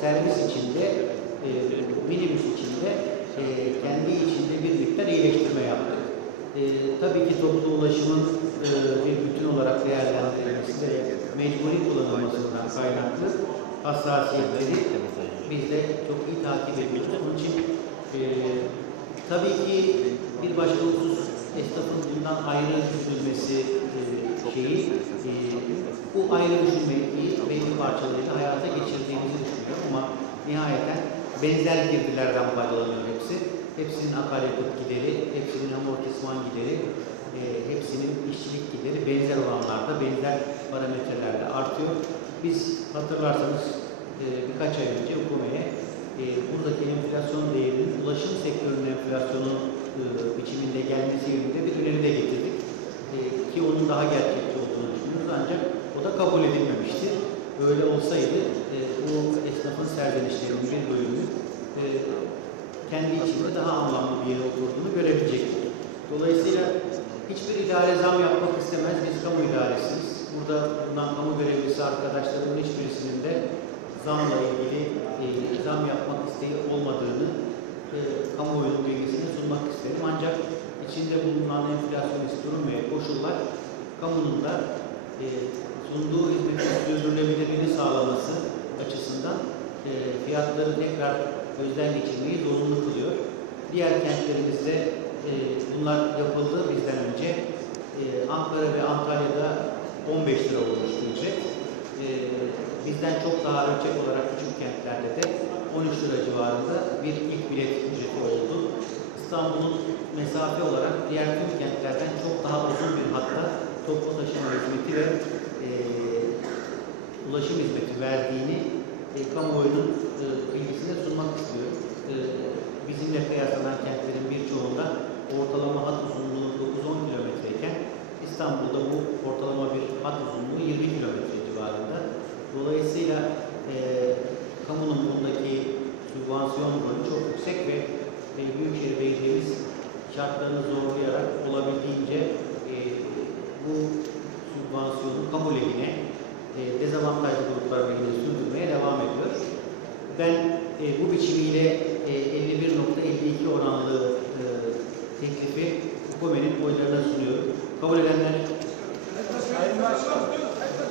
servis içinde, e, minibüs içinde e, kendi içinde bir miktar iyileştirme yaptık. E, tabii ki toplu ulaşımın e, bir bütün olarak değerlendirilmesi ve mecburi kullanılmasından kaynaklı hassasiyetleri biz de çok iyi takip ediyoruz. Onun için e, tabii ki bir başka husus esnafın bundan ayrı düşünülmesi e, şeyi e, bu ayrı düşünmeyi belli parçalarıyla hayata geçirdiğimizi düşünüyorum ama nihayeten benzer girdilerden faydalanıyor hepsi. Hepsinin akaryakıt gideri, hepsinin amortisman gideri, e, hepsinin işçilik gideri benzer oranlarda, benzer parametrelerle artıyor. Biz hatırlarsanız e, birkaç ay önce hukumeye e, buradaki enflasyon değerinin ulaşım sektörünün enflasyonu e, biçiminde gelmesi yönünde bir öneri de getirdik. E, ki onun daha gerçekçi olduğunu düşünüyoruz ancak o da kabul edilmemişti. Öyle olsaydı e, bu esnafın serzenişlerinin bir bölümü e, kendi içinde daha anlamlı bir yere oturduğunu görebilecektik. Dolayısıyla hiçbir idare zam yapmak istemez. Biz kamu idaresiyiz. Burada bulunan kamu görevlisi arkadaşlarımın hiçbirisinin de zamla ilgili e, zam yapmak isteği olmadığını e, kamuoyunun bilgisine sunmak isterim. Ancak içinde bulunan enflasyonist durum ve koşullar kamunun da e, sunduğu hizmetin sürdürülebilirliğini sağlaması açısından e, fiyatları tekrar gözden geçirmeyi zorunlu kılıyor. Diğer kentlerimizde e, bunlar yapıldı bizden önce. E, Ankara ve Antalya'da 15 lira olmuştu. E, bizden çok daha ölçek olarak küçük kentlerde de 13 lira civarında bir ilk bilet ücreti oldu. İstanbul'un mesafe olarak diğer tüm kentlerden çok daha uzun bir hatta toplu taşıma hizmeti ve e, ulaşım hizmeti verdiğini e, kamuoyunun e, bilgisine sunmak istiyorum. E, bizimle kıyaslanan kentlerin birçoğunda ortalama hat uzunluğu 9-10 kilometreyken İstanbul'da bu ortalama bir hat uzunluğu 20 kilometre civarında. Dolayısıyla e, kamunun bundaki sübvansiyon rolü çok yüksek ve kamu lehine e, dezavantajlı gruplar lehine sürdürmeye devam ediyor. Ben e, bu biçimiyle e, 51.52 oranlı e, teklifi hukumenin oylarına sunuyorum. Kabul edenler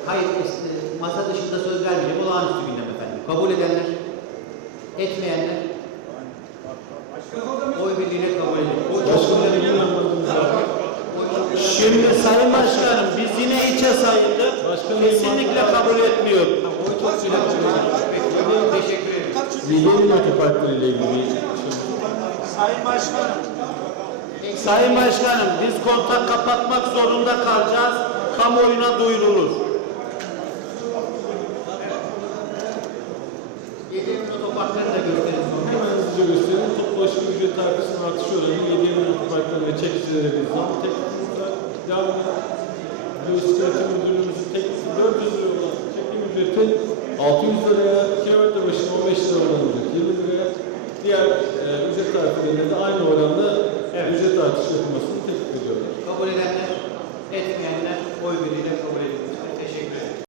Hayır, es- e, masa dışında söz vermeyeceğim. Olağanüstü gündem efendim. Kabul edenler, etmeyenler, oy birliğiyle kabul edilir. Oy Şimdi Sayın Başkanım biz yine içe sayıldık. Kesinlikle kabul etmiyor. Teşekkür ederim. Lideri Parkları ile ilgili Sayın Başkanım. Sayın Başkanım biz kontak kapatmak zorunda kalacağız. Kamuoyuna duyurulur. Yediğimiz otoparkları da gösterin. hemen hızlıca gösterelim. Toplu ulaşım ücret tarifesinin artış oranı 7 yıl otoparkları ve çekicilere bir zam eden Biyosikletin müdürlüğümüzün teklifi 400 lira olan çekim ücreti 600 liraya, kilometre başına 15 lira ücret 20 liraya, diğer e, ücret tarifelerinde de aynı oranda ücret artışı yapılmasını